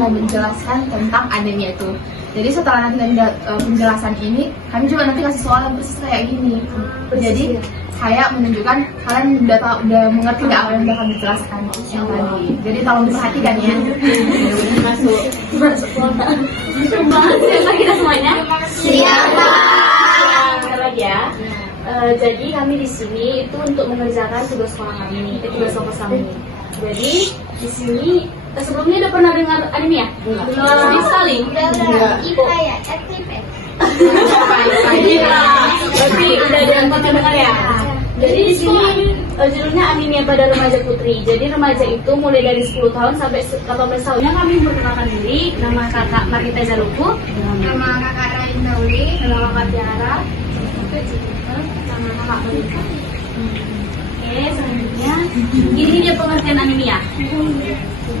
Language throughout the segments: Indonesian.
mau menjelaskan tentang anemia itu. Jadi setelah nanti penjelasan ini, kami juga nanti kasih soal yang persis kayak gini. Jadi saya menunjukkan kalian udah mengerti nggak apa yang udah kami jelaskan yang tadi. Jadi tolong diperhatikan ya. Masuk siapa kita semuanya? Siapa? Lagi ya. Jadi kami di sini itu untuk mengerjakan tugas sekolah kami, tugas fokus kami. Jadi di sini sebelumnya udah pernah dengar anemia? Belum. Sekali. IPA ya, aktif ya. Berarti udah ada yang pernah dengar ya? Jadi di sini judulnya anemia pada remaja putri. Jadi remaja itu mulai dari 10 tahun sampai 18 tahun. Yang kami memperkenalkan diri, nama kakak Marita Jaluku, Nama kakak Rain Dauli. nama kakak Tiara, nama kakak Melika. Oke, selanjutnya ini dia pengertian anemia.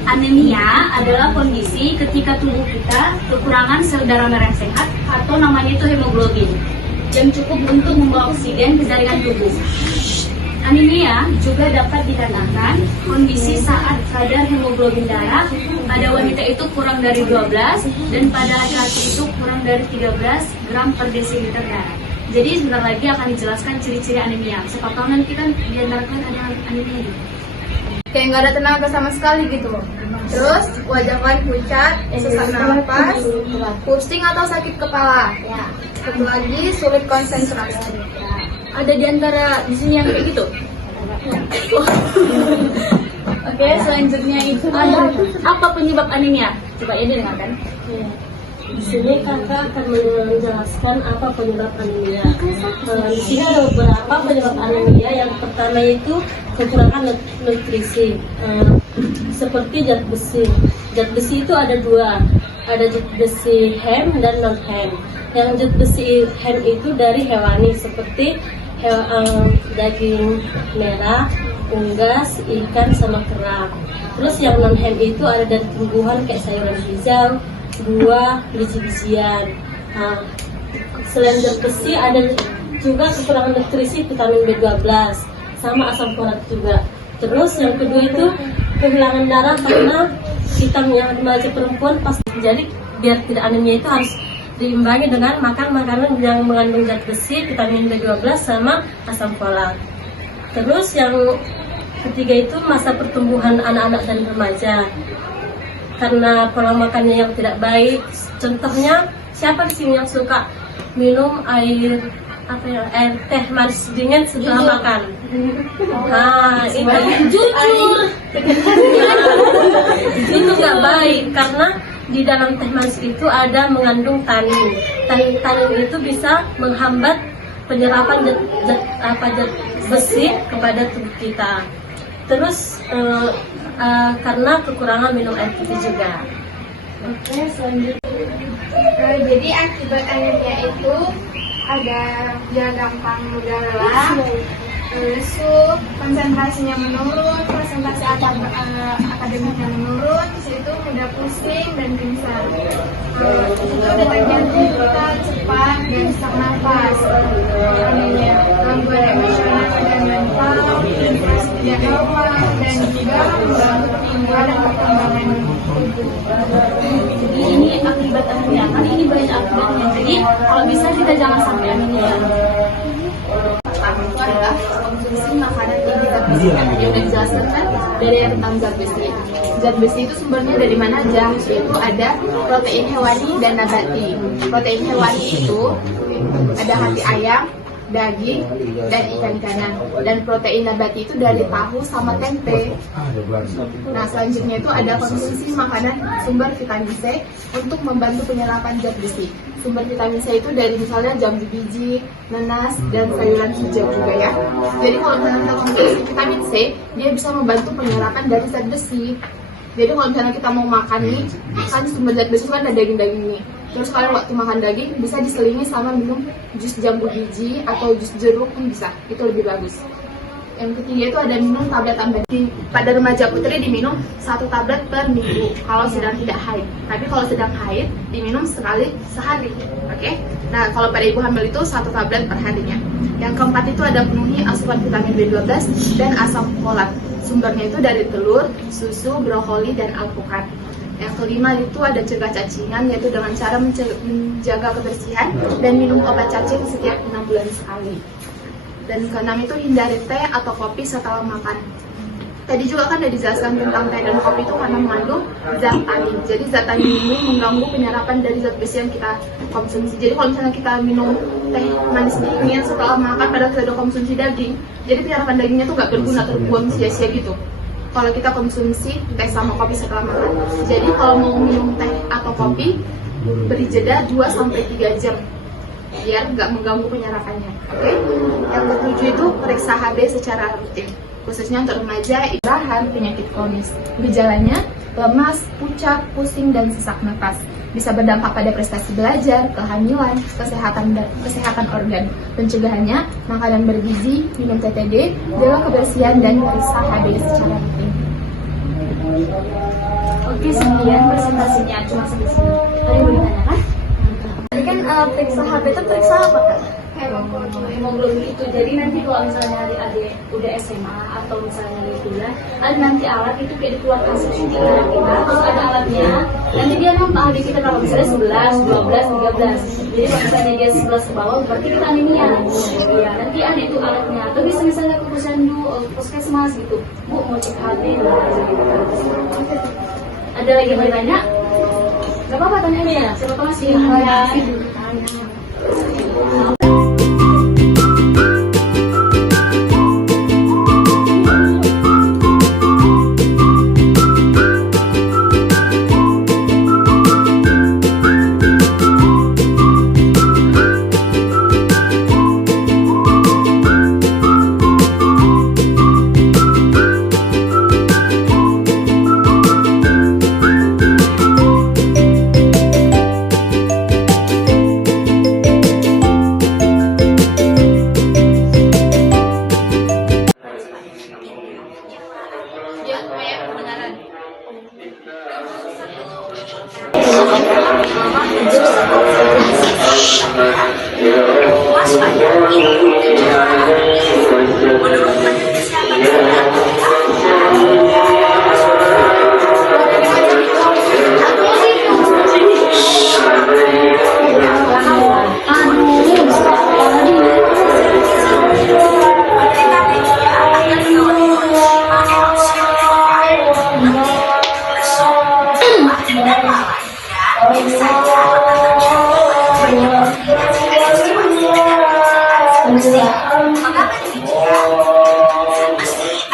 Anemia adalah kondisi ketika tubuh kita kekurangan sel darah merah yang sehat atau namanya itu hemoglobin yang cukup untuk membawa oksigen ke jaringan tubuh. Anemia juga dapat dikatakan kondisi saat kadar hemoglobin darah pada wanita itu kurang dari 12 dan pada laki-laki itu kurang dari 13 gram per desiliter darah. Jadi sebentar lagi akan dijelaskan ciri-ciri anemia. Siapa tahu nanti kan diantarkan ada anemia gitu. Kayak nggak ada tenaga sama sekali gitu. Terus wajah kalian pucat, sesak nafas, pusing atau sakit kepala. Satu lagi sulit konsentrasi. Ada di antara di sini yang kayak gitu? Oke, selanjutnya itu ada apa penyebab anemia? Coba ini dengarkan. Di sini kakak akan menjelaskan apa penyebab anemia. Di sini ada beberapa penyebab anemia. Yang pertama itu kekurangan nutrisi, seperti zat besi. Zat besi itu ada dua, ada zat besi hem dan non hem. Yang zat besi hem itu dari hewani seperti daging merah, unggas, ikan sama kerang. Terus yang non hem itu ada dari tumbuhan kayak sayuran hijau, buah, biji-bijian. Selain zat besi ada juga kekurangan nutrisi vitamin B12 sama asam folat juga. Terus yang kedua itu kehilangan darah karena kita yang remaja perempuan pas jadi biar tidak anemia itu harus diimbangi dengan makan makanan yang mengandung zat besi, vitamin B12 sama asam folat. Terus yang ketiga itu masa pertumbuhan anak-anak dan remaja. Karena pola makannya yang tidak baik. Contohnya siapa di sini yang suka minum air teh manis dingin setelah makan? Itu jujur. Itu nggak baik karena di dalam teh manis itu ada mengandung tanin. Tanin itu bisa menghambat penyerapan zat besi kepada tubuh kita. Terus karena kekurangan minum air putih juga. Oke, selanjutnya. Jadi akibat anemia itu ada dia gampang mudah lelah, lesu, konsentrasinya menurun, presentasi akademiknya menurun, itu mudah pusing dan pingsan. Itu detak jantung kita cepat dan sesak nafas. Anemia, gangguan emosional dan mental, stres tidak normal, dan juga mengganggu pertumbuhan dan perkembangan tubuh. Jadi ini akibat anemia, kan ini banyak akibatnya. Jadi kalau bisa kita jangan sampai anemia. Pertama itu adalah konsumsi makanan tinggi zat besi. Yang udah dijelaskan kan dari yang tentang zat besi. Zat besi itu sumbernya dari mana aja? Yaitu ada protein hewani dan nabati. Protein hewani itu ada hati ayam, daging, dan ikan-ikanan. Dan protein nabati itu dari tahu sama tempe. Nah, selanjutnya itu ada konsumsi makanan sumber vitamin C untuk membantu penyerapan zat besi. Sumber vitamin C itu dari misalnya jambu biji, nanas, dan sayuran hijau juga ya. Jadi kalau misalnya kita konsumsi vitamin C, dia bisa membantu penyerapan dari zat besi. Jadi kalau misalnya kita mau makan nih, kan sumber zat besi kan ada daging-daging nih. Terus kalian waktu makan daging bisa diselingi sama minum jus jambu biji atau jus jeruk pun bisa, itu lebih bagus. Yang ketiga itu ada minum tablet tambahan. Pada remaja putri diminum 1 tablet per minggu kalau sedang tidak haid. Tapi kalau sedang haid diminum sekali sehari. Oke? Nah, kalau pada ibu hamil itu 1 tablet per harinya. Yang keempat itu ada penuhi asupan vitamin B12 dan asam folat. Sumbernya itu dari telur, susu, brokoli, dan alpukat. Yang kelima itu ada cegah cacingan, yaitu dengan cara menjaga kebersihan dan minum obat cacing setiap 6 bulan sekali. Dan keenam itu hindari teh atau kopi setelah makan. Tadi juga kan udah dijelaskan tentang teh dan kopi itu karena mengandung zat tanin. Jadi zat tanin ini mengganggu penyerapan dari zat besi yang kita konsumsi. Jadi kalau misalnya kita minum teh manis dingin setelah makan padahal kita udah konsumsi daging, jadi penyerapan dagingnya tuh gak berguna, terbuang sia-sia gitu. Kalau kita konsumsi teh sama kopi setelah makan. Jadi kalau mau minum teh atau kopi, beri jeda 2-3 jam biar nggak mengganggu penyerapannya. Oke? Yang ketujuh itu periksa HB secara rutin, khususnya untuk remaja, bahan penyakit kronis. Gejalanya lemas, pucat, pusing, dan sesak napas. Bisa berdampak pada prestasi belajar, kehamilan, kesehatan organ. Pencegahannya, makanan bergizi, minum TTD, jaga kebersihan, dan periksa HB secara rutin. Oke, sekian presentasinya cuma sampai sini. Ada yang mau ditanyakan? Tadi kan periksa HB itu periksa apa kan? Hemoglobin itu, jadi nanti kalau misalnya adik udah SMA atau misalnya di kuliah, ada nanti alat itu kayak dikeluarkan di darah kita, terus ada alatnya, nanti dia nambah adik kita berapa, misalnya 11, 12, 13. Jadi kalau misalnya dia 11 ke bawah, berarti kita anemia. Ya, nanti ada itu alatnya. Atau bisa misalnya ke posyandu, puskesmas gitu, Bu mau cek HB, ada lagi yang mau ditanya? Gak apa-apa tanya aja ya, siapa tahu masih tanya.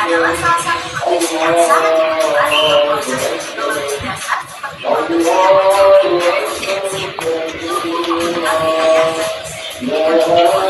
adalah salah satu kondisi yang sangat dibutuhkan untuk proses fisiologi dasar seperti otot dan